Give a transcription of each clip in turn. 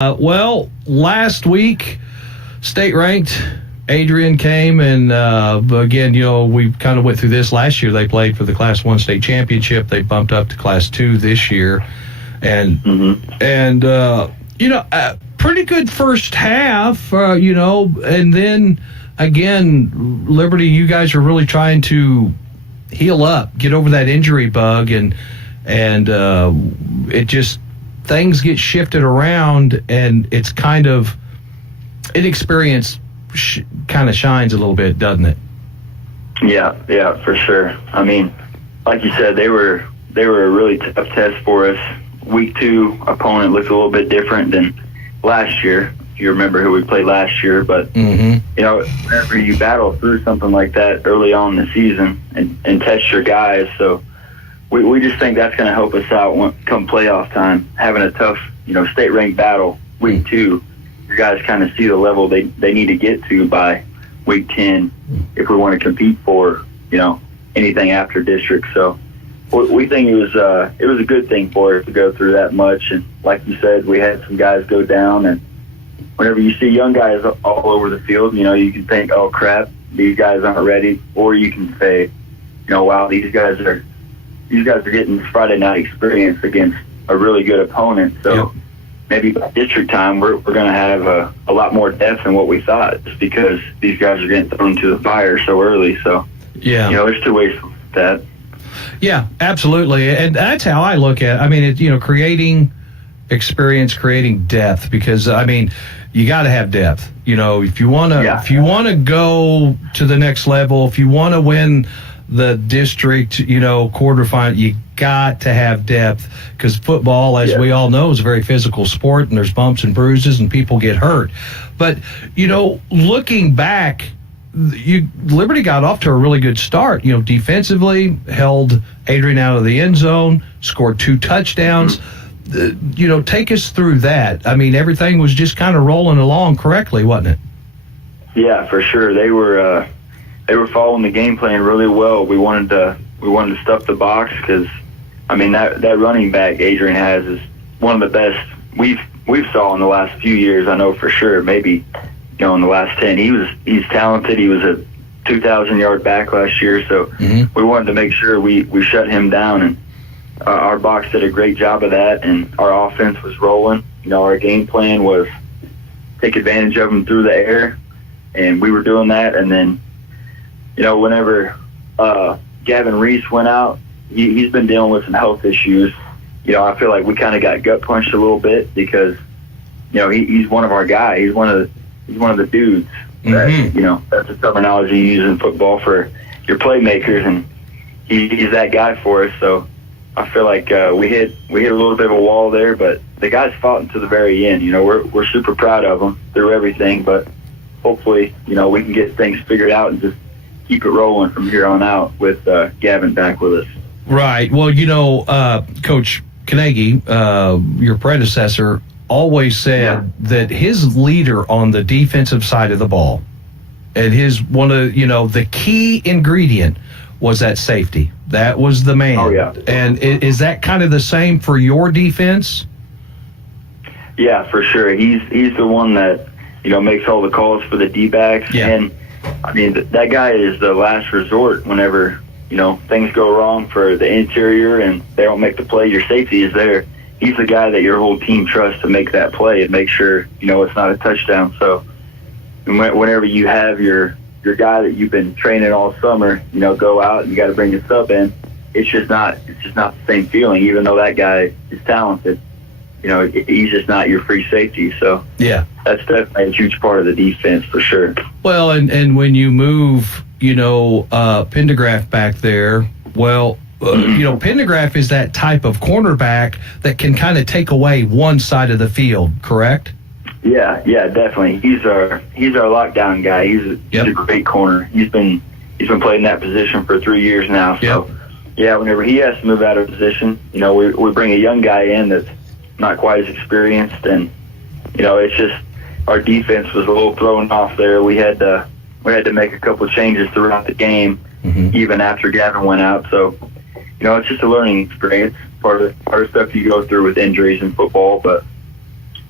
Well, last week, state-ranked Adrian came, and again, we kind of went through this last year. They played for the Class 1 state championship. They bumped up to Class 2 this year. And, pretty good first half, and then, again, Liberty, you guys are really trying to heal up, get over that injury bug, and it just – things get shifted around, and it's kind of inexperience kind of shines a little bit, doesn't it? Yeah, for sure. I mean, like you said, they were a really tough test for us. Week 2 opponent looked a little bit different than last year. If you remember who we played last year, but whenever you battle through something like that early on in the season and test your guys, so. We just think that's going to help us out come playoff time. Having a tough, state-ranked battle week 2, you guys kind of see the level they need to get to by week 10 if we want to compete for, anything after district. So we think it was a good thing for us to go through that much. And like you said, we had some guys go down. And whenever you see young guys all over the field, you can think, oh, crap, these guys aren't ready. Or you can say, wow, these guys are getting Friday night experience against a really good opponent. So maybe by district time, we're going to have a lot more depth than what we thought, just because these guys are getting thrown to the fire so early. So, there's two ways to look at that. Yeah, absolutely. And that's how I look at it. I mean, it's, creating experience, creating depth, because, you got to have depth. If you want to go to the next level, if you want to win the district, quarterfinal, you got to have depth, because football, as we all know, is a very physical sport, and there's bumps and bruises and people get hurt. But, looking back, Liberty got off to a really good start. Defensively, held Adrian out of the end zone, scored 2 touchdowns. Take us through that. Everything was just kind of rolling along correctly, wasn't it? Yeah, for sure. They were following the game plan really well. We wanted to stuff the box, because that running back Adrian has is one of the best we've saw in the last few years. I know for sure. Maybe in the last 10. He's talented. He was a 2,000-yard back last year, so we wanted to make sure we shut him down, and our box did a great job of that, and our offense was rolling. Our game plan was take advantage of him through the air, and we were doing that, and then. Whenever Gavin Reese went out, he's been dealing with some health issues. I feel like we kind of got gut punched a little bit, because, he's one of our guys. He's one of the dudes. That, that's the terminology you use in football for your playmakers, and he's that guy for us. So I feel like we hit a little bit of a wall there, but the guys fought until the very end. We're super proud of them through everything, but hopefully, we can get things figured out and just keep it rolling from here on out with Gavin back with us. Right. Well, Coach Carnegie, your predecessor, always said that his leader on the defensive side of the ball, and one of the key ingredient was that safety. That was the man. Oh, yeah. And is that kind of the same for your defense? Yeah, for sure. He's the one that makes all the calls for the D-backs. Yeah. And that guy is the last resort whenever, things go wrong for the interior and they don't make the play. Your safety is there. He's the guy that your whole team trusts to make that play and make sure, it's not a touchdown. So whenever you have your guy that you've been training all summer, go out and you got to bring a sub in, it's just not the same feeling, even though that guy is talented. He's just not your free safety. So yeah, that's definitely a huge part of the defense for sure. Well, and when you move, Pendergraft back there, Pendergraft is that type of cornerback that can kind of take away one side of the field, correct? Yeah, definitely. He's our lockdown guy. He's a great corner. He's been playing that position for 3 years now. So whenever he has to move out of position, we bring a young guy in that's not quite as experienced, and it's just our defense was a little thrown off there. We had to make a couple of changes throughout the game, even after Gavin went out. So it's just a learning experience. Part of stuff you go through with injuries in football, but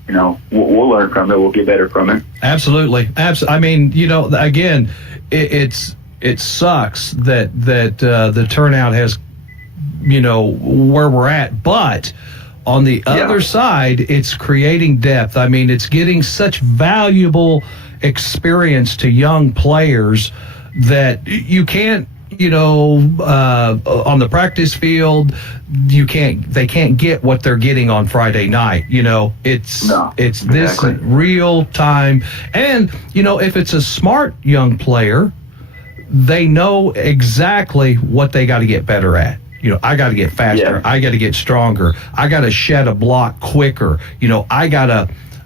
we'll learn from it. We'll get better from it. Absolutely. I mean, again, it sucks that the turnout has, where we're at, but on the other side, it's creating depth. I mean, it's getting such valuable experience to young players that you can't, on the practice field, they can't get what they're getting on Friday night. It's this real time. And, if it's a smart young player, they know exactly what they got to get better at. I got to get faster. Yeah. I got to get stronger. I got to shed a block quicker.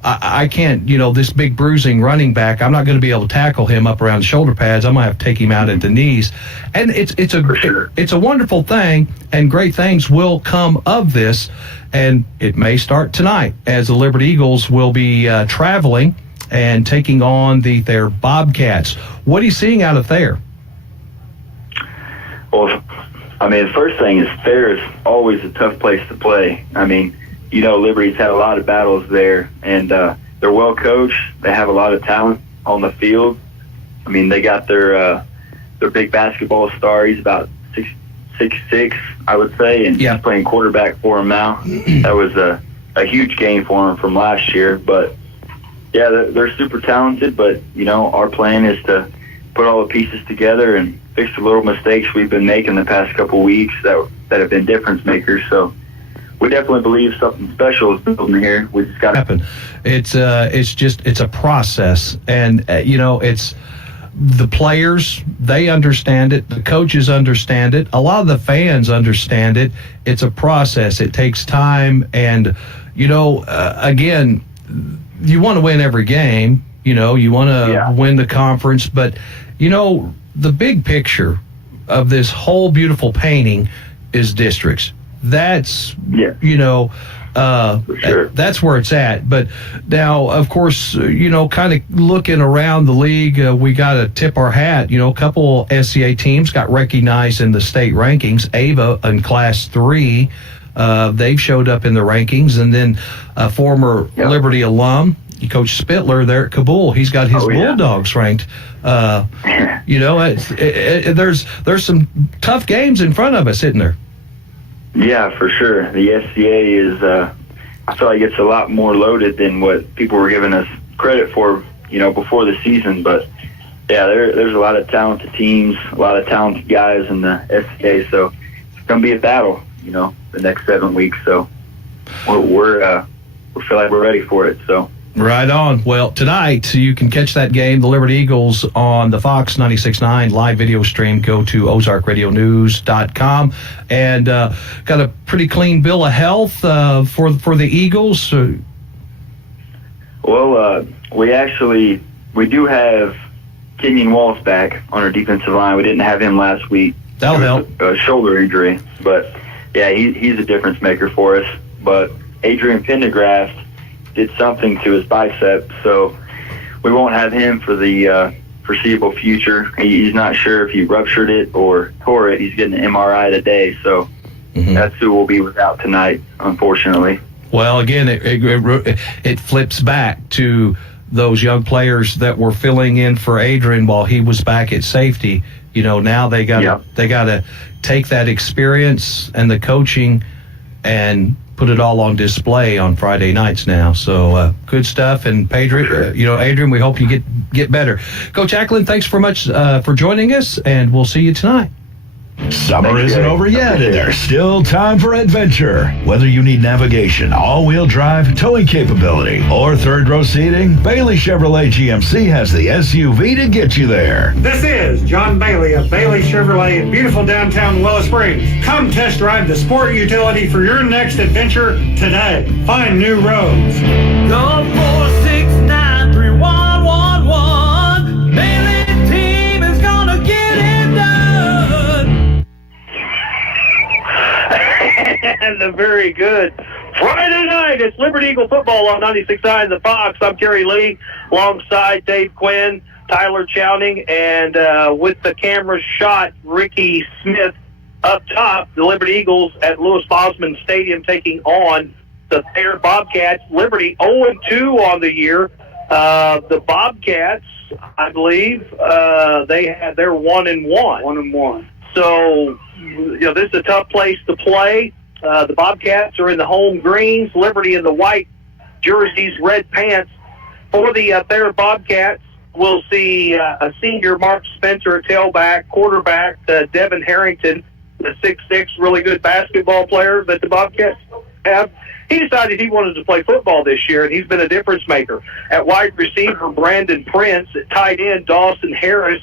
I can't, this big bruising running back, I'm not going to be able to tackle him up around the shoulder pads. I'm going to have to take him out at the knees. And it's a wonderful thing, and great things will come of this. And it may start tonight as the Liberty Eagles will be traveling and taking on the Thayer Bobcats. What are you seeing out of Thayer? Well, I mean, the first thing is Thayer is always a tough place to play. I mean, Liberty's had a lot of battles there, and they're well coached. They have a lot of talent on the field. I mean, they got their big basketball star. He's about 6'6", I would say, and he's playing quarterback for him now. That was a huge gain for him from last year. But, yeah, they're super talented, but, our plan is to put all the pieces together and fix the little mistakes we've been making the past couple of weeks that have been difference makers. So we definitely believe something special is building here. We just got to happen. It's a process, and it's the players, they understand it, the coaches understand it, a lot of the fans understand it. It's a process. It takes time, and again, you want to win every game. You want to win the conference, but the big picture of this whole beautiful painting is districts. That's, for sure. That's where it's at. But now, of course, kind of looking around the league, we got to tip our hat. A couple SCA teams got recognized in the state rankings. Ava in Class 3, they've showed up in the rankings. And then a former Liberty alum, Coach Spittler there at Kabul, he's got his Bulldogs ranked. There's some tough games in front of us, isn't there? Yeah, for sure. The SCA is, I feel like it's a lot more loaded than what people were giving us credit for, before the season. But, yeah, there's a lot of talented teams, a lot of talented guys in the SCA. So it's going to be a battle, the next 7 weeks. So we feel like we're ready for it. So. Right on. Well, tonight you can catch that game, the Liberty Eagles, on the Fox 96.9 live video stream. Go to ozarkradionews.com. And got a pretty clean bill of health for the Eagles. Well, we do have Kenyon Walsh back on our defensive line. We didn't have him last week. That'll help. A shoulder injury. But, yeah, he's a difference maker for us. But Adrian Pendergraft did something to his bicep, so we won't have him for the foreseeable future. He's not sure if he ruptured it or tore it. He's getting an MRI today, so that's who will be without tonight, unfortunately. Well, again, it flips back to those young players that were filling in for Adrian while he was back at safety. Now they got to take that experience and the coaching and put it all on display on Friday nights now. So good stuff. And Adrian, we hope you get better. Coach Acklin, thanks very much for joining us, and we'll see you tonight. Summer isn't over yet, and there's still time for adventure. Whether you need navigation, all-wheel drive, towing capability, or third-row seating, Bailey Chevrolet GMC has the SUV to get you there. This is John Bailey of Bailey Chevrolet in beautiful downtown Willow Springs. Come test drive the sport utility for your next adventure today. Find new roads. Go 4693111. Bailey team is gonna get it done. And a very good Friday night. It's Liberty Eagle football on 96.9 The Fox. I'm Kerry Lee, alongside Dave Quinn, Tyler Chowning, and with the camera shot, Ricky Smith up top. The Liberty Eagles at Lewis Bosman Stadium taking on the Thayer Bobcats. Liberty 0-2 on the year. The Bobcats, I believe, they're 1-1. 1-1. So, this is a tough place to play. The Bobcats are in the home greens, Liberty in the white jerseys, red pants. For the Thayer Bobcats, we'll see a senior Mark Spencer at tailback, quarterback Devin Harrington, the 6'6", really good basketball player that the Bobcats have. He decided he wanted to play football this year, and he's been a difference maker. At wide receiver, Brandon Prince. At tight end, Dawson Harris.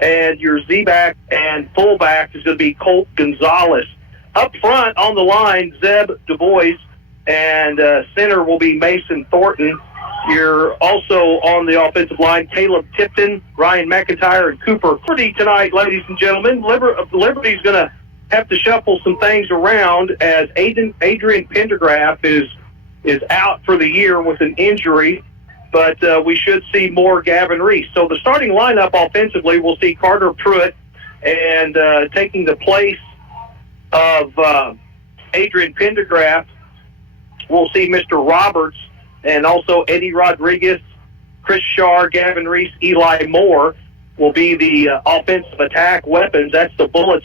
And your Z-back and fullback is going to be Colt Gonzalez. Up front on the line, Zeb Du Bois, and center will be Mason Thornton. You're also on the offensive line, Caleb Tipton, Ryan McIntyre, and Cooper Liberty tonight, ladies and gentlemen. Liberty's going to have to shuffle some things around as Adrian Pendergraft is out for the year with an injury, but we should see more Gavin Reese. So the starting lineup offensively, we'll see Carter Pruitt, and taking the place of Adrian Pendergraft, we'll see Mr. Roberts, and also Eddie Rodriguez, Chris Shaw, Gavin Reese, Eli Moore will be the offensive attack weapons. That's the Bullets